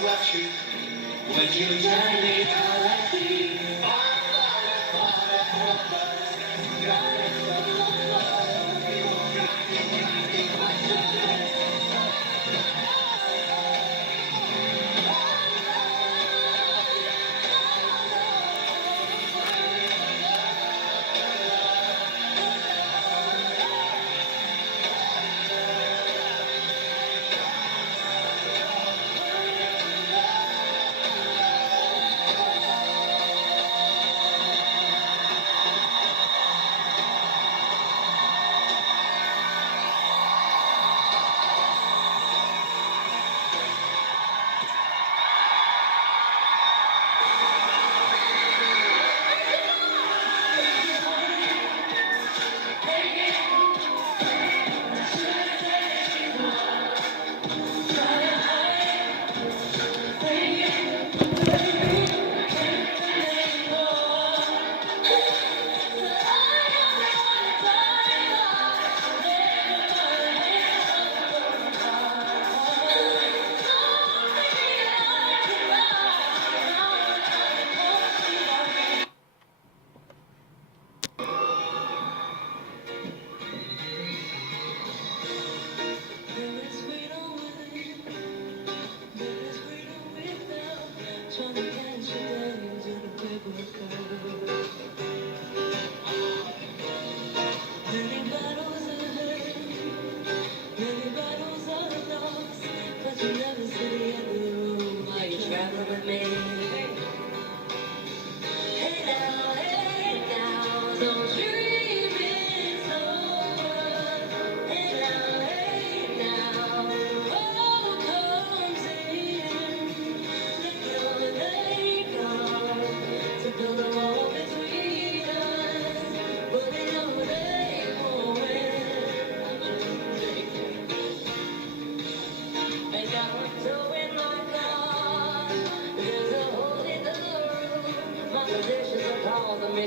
What you, when you tell me how I feel.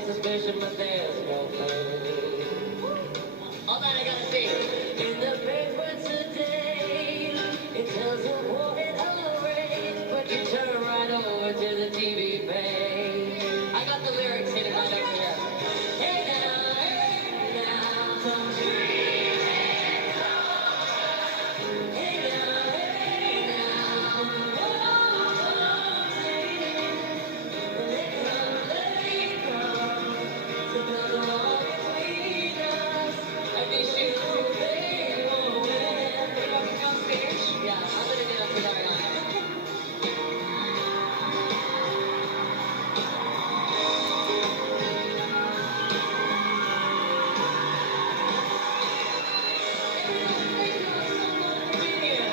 Suspicion, but there's no clue. All that I gotta say, in the paper today, it tells of what it already, but you turn right over to the TV page. I got the lyrics hidden right over here. Hey now, don't dream it on. Hey now, oh, let come, to build a wall between us. I wish you they won't win. Think I can come stage? Yeah, I'm gonna get up to that line. Thank you all so much for being here.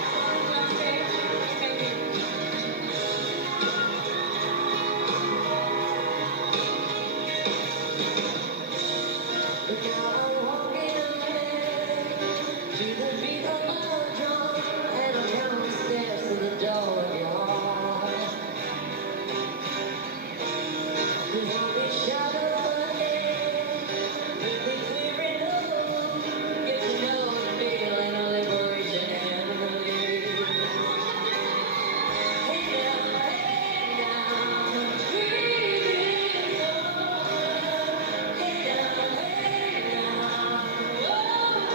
Sorry, on stage. Thank you. But now I'm walking away to the beat of my drum, and I'm counting the steps to the door of your heart. There's only shadow ahead, we'll be clearing up. Get to know the feeling of liberation and relief. Hey now, dreaming on. Hey now, oh,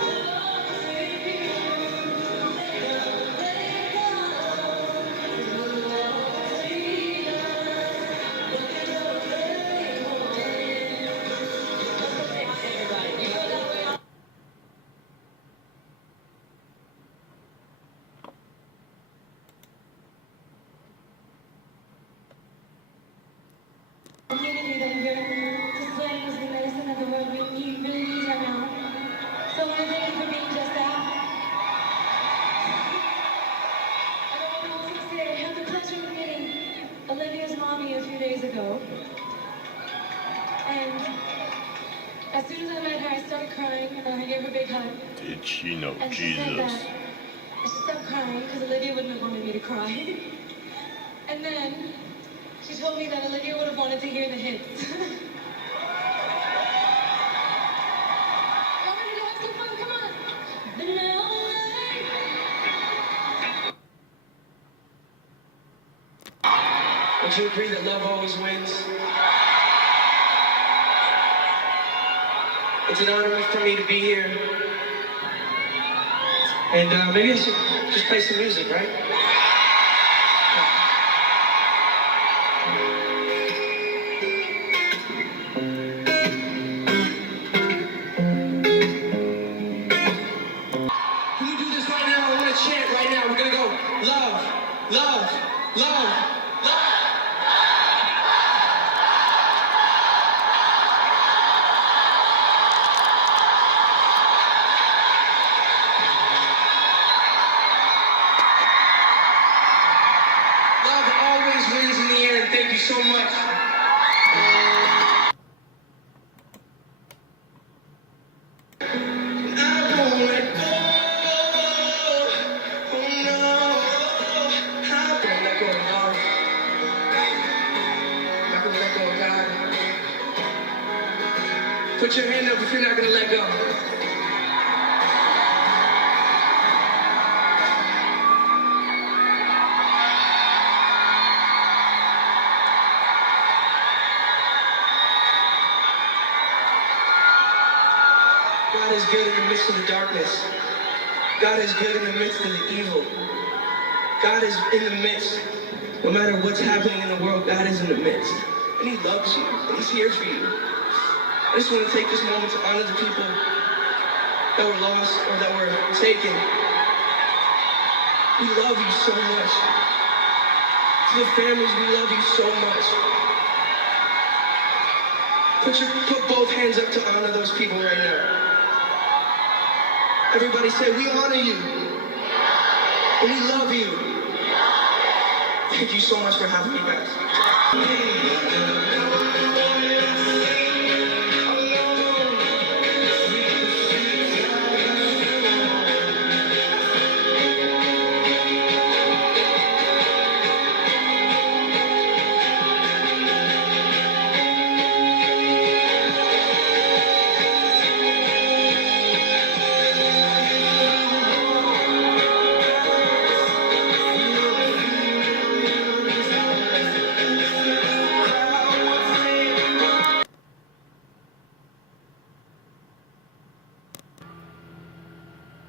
community that I'm here to slang is the medicine that the world really needs right now. So I want to thank you for being just that. And I want to also say I had the pleasure of meeting Olivia's mommy a few days ago. And as soon as I met her, I started crying and I gave her a big hug. Did she know And she said Jesus? that I should stop crying because Olivia wouldn't have wanted me to cry. And then she told me that Olivia would have wanted to hear the hits. Y'all ready to have some fun? Come on. But now Would you agree that love always wins? It's an honor for me to be here. And maybe I should just play some music, right? Can we do this right now? I want to chant right now. We're going to go love, love, love, love. Love always wins in the end. Thank you so much. Put your hand up if you're not going to let go. God is good in the midst of the darkness. God is good in the midst of the evil. God is in the midst. No matter what's happening in the world, God is in the midst. And He loves you. And He's here for you. I just want to take this moment to honor the people that were lost or that were taken. We love you so much. To the families, we love you so much. Put both hands up to honor those people right now. Everybody say, we honor you. And we love you. Thank you so much for having me, guys.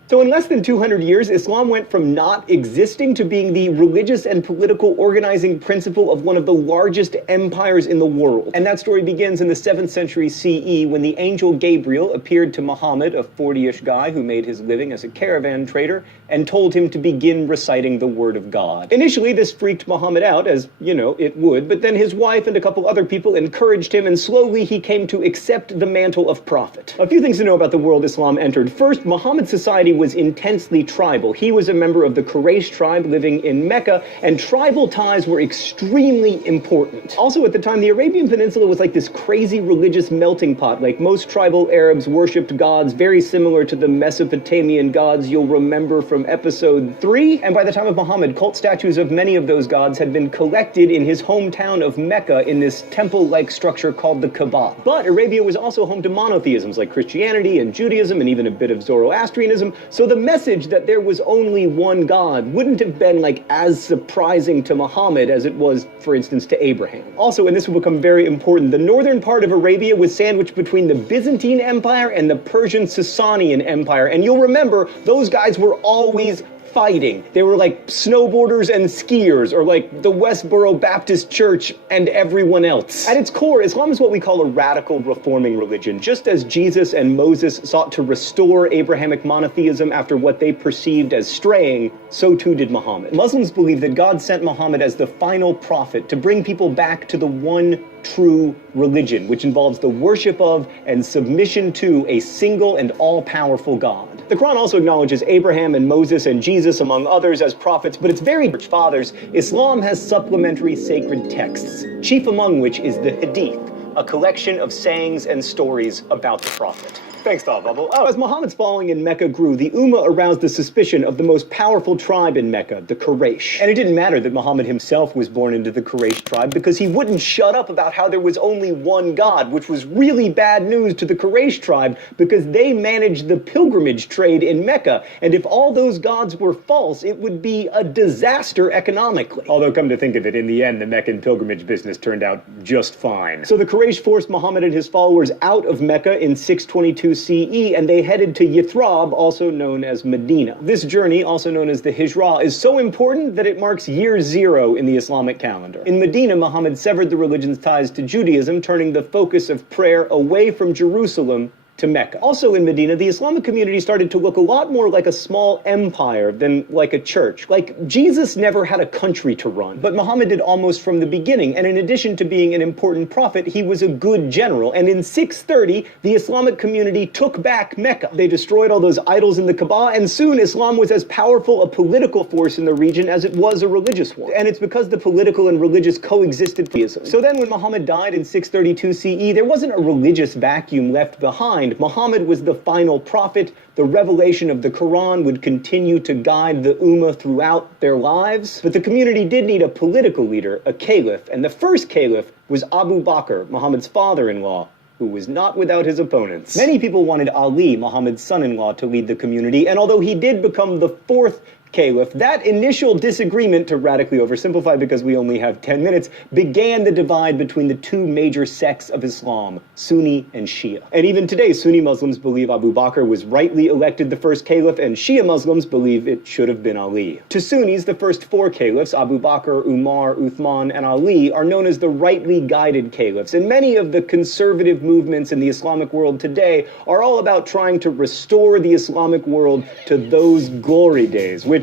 So in less than 200 years, Islam went from not existing to being the religious and political organizing principle of one of the largest empires in the world. And that story begins in the 7th century CE when the angel Gabriel appeared to Muhammad, a 40-ish guy who made his living as a caravan trader, and told him to begin reciting the word of God. Initially, this freaked Muhammad out, as, you know, it would, but then his wife and a couple other people encouraged him, and slowly he came to accept the mantle of prophet. A few things to know about the world Islam entered. First, Muhammad's society was intensely tribal. He was a member of the Quraysh tribe living in Mecca, and tribal ties were extremely important. Also, at the time, the Arabian Peninsula was like this crazy religious melting pot. Like, most tribal Arabs worshipped gods very similar to the Mesopotamian gods you'll remember from episode 3. And by the time of Muhammad, cult statues of many of those gods had been collected in his hometown of Mecca in this temple-like structure called the Kaaba. But Arabia was also home to monotheisms like Christianity and Judaism and even a bit of Zoroastrianism, so the message that there was only one God wouldn't have been like as surprising to Muhammad as it was, for instance, to Abraham. Also, and this will become very important, the northern part of Arabia was sandwiched between the Byzantine Empire and the Persian Sasanian Empire, and you'll remember those guys were always fighting. They were like snowboarders and skiers, or like the Westboro Baptist Church and everyone else. At its core, Islam is what we call a radical reforming religion. Just as Jesus and Moses sought to restore Abrahamic monotheism after what they perceived as straying, so too did Muhammad. Muslims believe that God sent Muhammad as the final prophet to bring people back to the one true religion, which involves the worship of and submission to a single and all-powerful God. The Quran also acknowledges Abraham and Moses and Jesus, among others, as prophets, but it's very church fathers. Islam has supplementary sacred texts, chief among which is the Hadith, a collection of sayings and stories about the Prophet. Thanks, Thought Bubble. Oh, as Muhammad's following in Mecca grew, the Ummah aroused the suspicion of the most powerful tribe in Mecca, the Quraysh. And it didn't matter that Muhammad himself was born into the Quraysh tribe, because he wouldn't shut up about how there was only one God, which was really bad news to the Quraysh tribe, because they managed the pilgrimage trade in Mecca, and if all those gods were false, it would be a disaster economically. Although, come to think of it, in the end, the Meccan pilgrimage business turned out just fine. So the Quraysh forced Muhammad and his followers out of Mecca in 622 CE, and they headed to Yathrib, also known as Medina. This journey, also known as the Hijra, is so important that it marks year zero in the Islamic calendar. In Medina, Muhammad severed the religion's ties to Judaism, turning the focus of prayer away from Jerusalem to Mecca. Also in Medina, the Islamic community started to look a lot more like a small empire than like a church. Like, Jesus never had a country to run, but Muhammad did almost from the beginning, and in addition to being an important prophet, he was a good general, and in 630, the Islamic community took back Mecca. They destroyed all those idols in the Kaaba, and soon Islam was as powerful a political force in the region as it was a religious one. And it's because the political and religious coexisted. So then when Muhammad died in 632 CE, there wasn't a religious vacuum left behind. Muhammad was the final prophet. The revelation of the Quran would continue to guide the Ummah throughout their lives. But the community did need a political leader, a caliph, and the first caliph was Abu Bakr, Muhammad's father-in-law, who was not without his opponents. Many people wanted Ali, Muhammad's son-in-law, to lead the community, and although he did become the fourth caliph, that initial disagreement, to radically oversimplify because we only have 10 minutes, began the divide between the two major sects of Islam, Sunni and Shia. And even today, Sunni Muslims believe Abu Bakr was rightly elected the first caliph, and Shia Muslims believe it should have been Ali. To Sunnis, the first four caliphs, Abu Bakr, Umar, Uthman, and Ali, are known as the rightly guided caliphs, and many of the conservative movements in the Islamic world today are all about trying to restore the Islamic world to those glory days, which,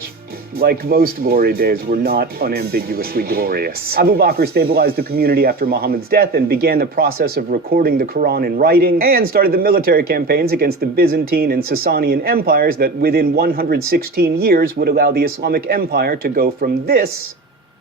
like most glory days, were not unambiguously glorious. Abu Bakr stabilized the community after Muhammad's death and began the process of recording the Quran in writing, and started the military campaigns against the Byzantine and Sasanian empires that within 116 years would allow the Islamic Empire to go from this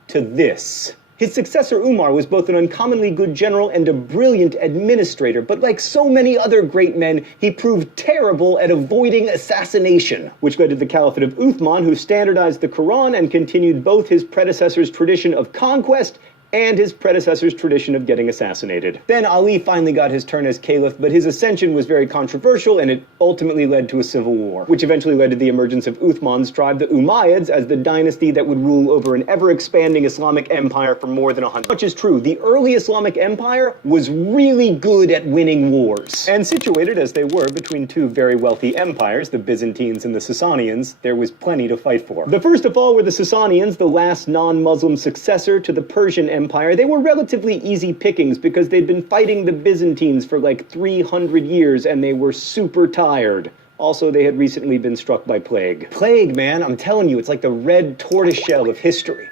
to this. His successor Umar was both an uncommonly good general and a brilliant administrator, but like so many other great men, he proved terrible at avoiding assassination, which led to the Caliphate of Uthman, who standardized the Quran and continued both his predecessor's tradition of conquest and his predecessor's tradition of getting assassinated. Then Ali finally got his turn as caliph, but his ascension was very controversial, and it ultimately led to a civil war, which eventually led to the emergence of Uthman's tribe, the Umayyads, as the dynasty that would rule over an ever-expanding Islamic empire for more than 100. Much is true, the early Islamic empire was really good at winning wars. And situated as they were between two very wealthy empires, the Byzantines and the Sasanians, there was plenty to fight for. The first of all were the Sasanians, the last non-Muslim successor to the Persian Empire. They were relatively easy pickings because they'd been fighting the Byzantines for like 300 years and they were super tired. Also, they had recently been struck by plague. Plague, man, I'm telling you, it's like the red tortoiseshell of history.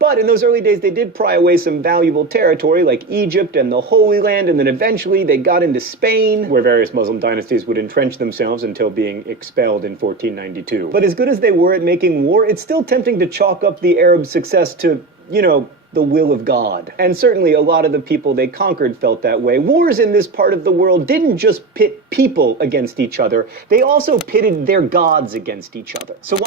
But in those early days, they did pry away some valuable territory like Egypt and the Holy Land, and then eventually they got into Spain, where various Muslim dynasties would entrench themselves until being expelled in 1492. But as good as they were at making war, it's still tempting to chalk up the Arab success to, you know, the will of God. And certainly a lot of the people they conquered felt that way. Wars in this part of the world didn't just pit people against each other, they also pitted their gods against each other. So why